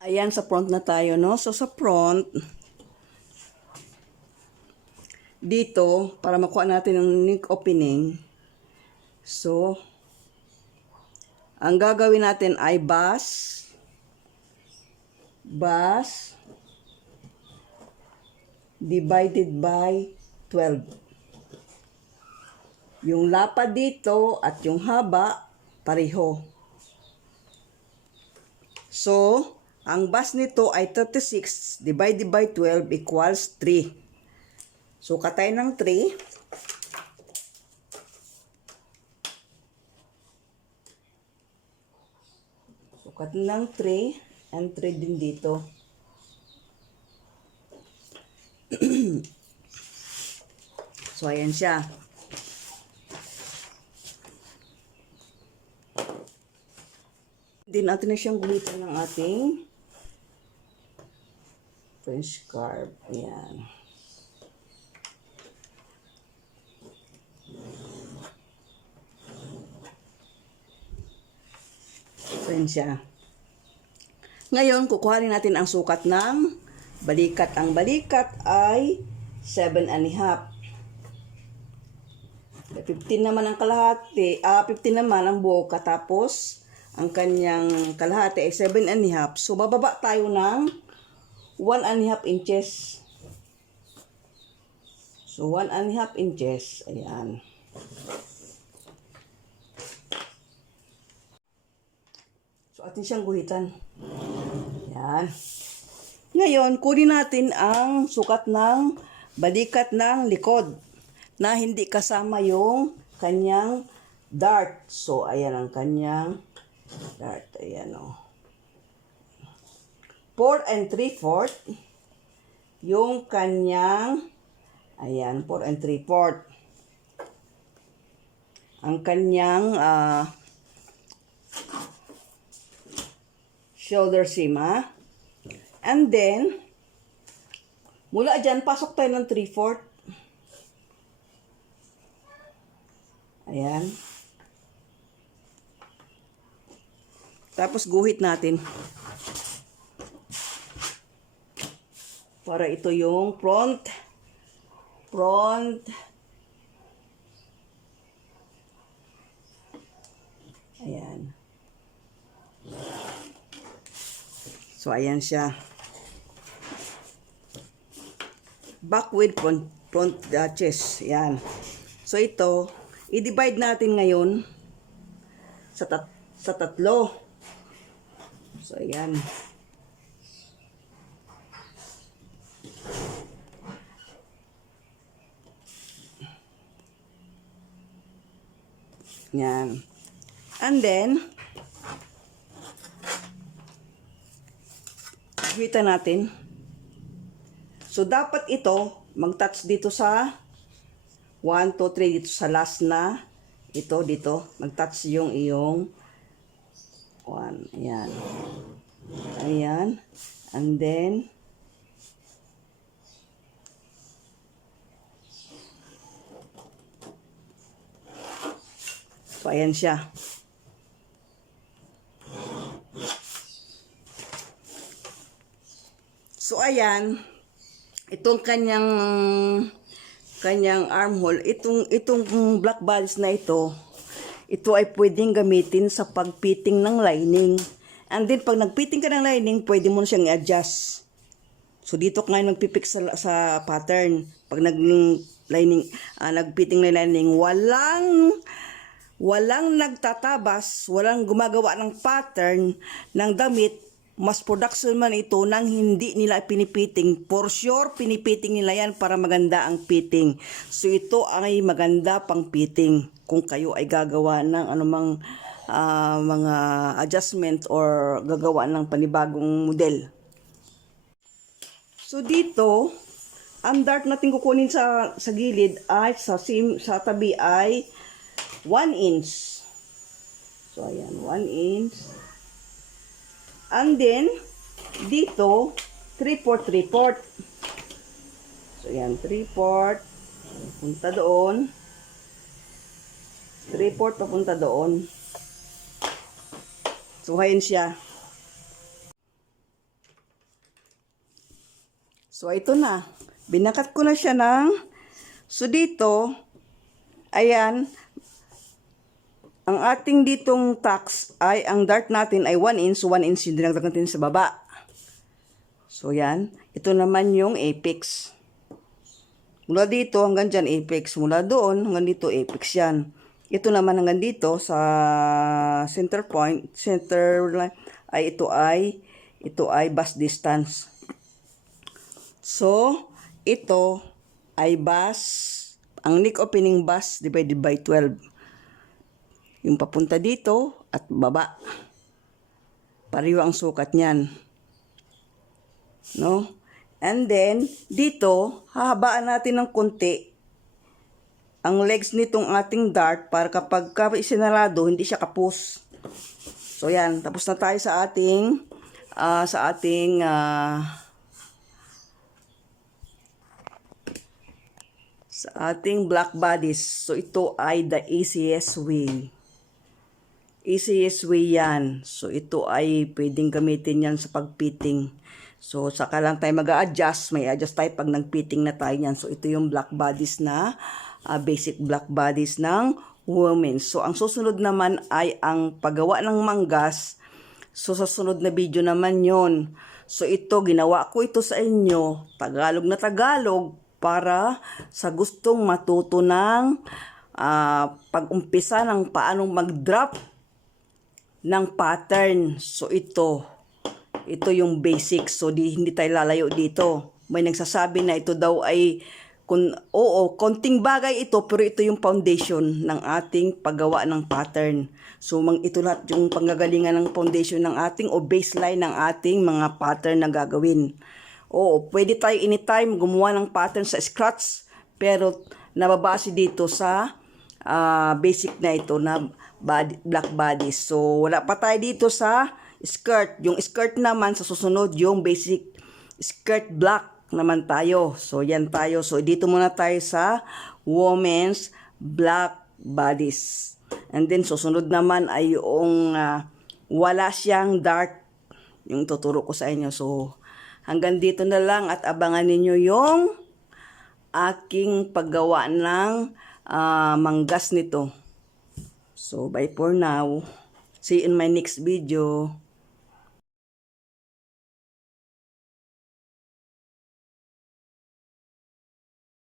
Ayan, sa front na tayo, no? So, sa front, dito, para makuha natin yung unique opening, so, ang gagawin natin ay bus, divided by 12. Yung lapad dito at yung haba, pareho. So, ang base nito ay 36 divided by 12 equals 3. So, katay ng 3. So, katay ng 3 and 3 din dito. So, ayan siya. Din natin na siyang gulitan ng ating French curve. Ayan. Ayan siya. Ngayon, kukuhanin natin ang sukat ng balikat. Ang balikat ay 7.5. 15 naman ang kalahati. 15 naman ang buo. Katapos, ang kanyang kalahati ay 7.5. So, bababa tayo ng 1.5 inches. So, 1.5 inches. Ayan. So, atin siyang guhitan. Ayan. Ngayon, kunin natin ang sukat ng balikat ng likod na hindi kasama yung kanyang dart. So, ayan ang kanyang dart. Ayan o. 4 3/4 yung kanyang, ayan, 4 3/4 ang kanyang shoulder seam, ha? And then, mula dyan, pasok tayo ng 3/4. Ayan. Tapos, guhit natin. Para ito yung front. Ayan. So, ayan siya. Back with front chest. Ayan. So, ito, i-divide natin ngayon sa tatlo. So, ayan. Yan. And then, guhitan natin. So, dapat ito, mag-touch dito sa 1, 2, 3, dito sa last na, ito, dito, mag-touch yung iyong 1. Ayan. Ayan. And then, so, ayan siya. So, ayan. Itong kanyang armhole, itong black balls na ito ay pwedeng gamitin sa pagfitting ng lining. And then, pag nagfitting ka ng lining, pwede mo na siyang i-adjust. So, dito ka ngayon magpipik sa pattern. Pag nagfitting ng lining, walang nagtatabas, walang gumagawa ng pattern ng damit. Mas production man ito nang hindi nila pinipiting. For sure, pinipiting nila yan para maganda ang fitting. So, ito ay maganda pang fitting kung kayo ay gagawa ng anumang mga adjustment or gagawa ng panibagong model. So, dito, ang dart natin kukunin sa gilid ay sa tabi ay 1 inch. So, ayan, 1 inch. And then, dito, 3/4. So, yan, 3/4. Punta doon. 3/4 papunta doon. So, ayan siya. So, ito na. Binakat ko na siya So, dito, ayan, ang ating ditong tax ay, ang dart natin ay 1 inch. So, 1 inch yung dinagdag natin sa baba. So, yan. Ito naman yung apex. Mula dito hanggang dyan, apex. Mula doon hanggang dito, apex yan. Ito naman hanggang dito sa center point, center line, ay ito ay bus distance. So, ito ay bus, ang neck opening bus divided by 12. Yung papunta dito at baba. Pareho ang sukat niyan. No? And then, dito, hahabaan natin ng konti ang legs nitong ating dart para kapag isinarado, hindi siya kapos. So, yan. Tapos na tayo sa ating black bodies. So, ito ay the easiest way. Easiest way yan. So, ito ay pwedeng gamitin yan sa pagfitting. So, saka lang tayo mag-a-adjust. May adjust tayo pag nag-fitting na tayo yan. So, ito yung black bodies na basic black bodies ng women. So, ang susunod naman ay ang paggawa ng manggas. So, sa sunod na video naman yon. So, ito, ginawa ko ito sa inyo. Tagalog na Tagalog para sa gustong matuto ng pag-umpisa ng paanong mag-drop ng pattern. So, ito yung basic. So, hindi tayo lalayo dito. May nagsasabi na ito daw ay, konting bagay ito, pero ito yung foundation ng ating paggawa ng pattern. So, ito lahat yung panggagalingan ng foundation ng ating o baseline ng ating mga pattern na gagawin. Pwede tayo anytime gumawa ng pattern sa scratch, pero nababase dito sa basic na ito na black bodies. So, wala pa tayo dito sa skirt. Yung skirt naman sa susunod, yung basic skirt black naman tayo. So, yan tayo. So, dito muna tayo sa women's black bodies. And then, susunod naman ay yung wala siyang dart. Yung tuturo ko sa inyo. So, hanggang dito na lang at abangan ninyo yung aking paggawa ng manggas nito. So, bye for now. See you in my next video.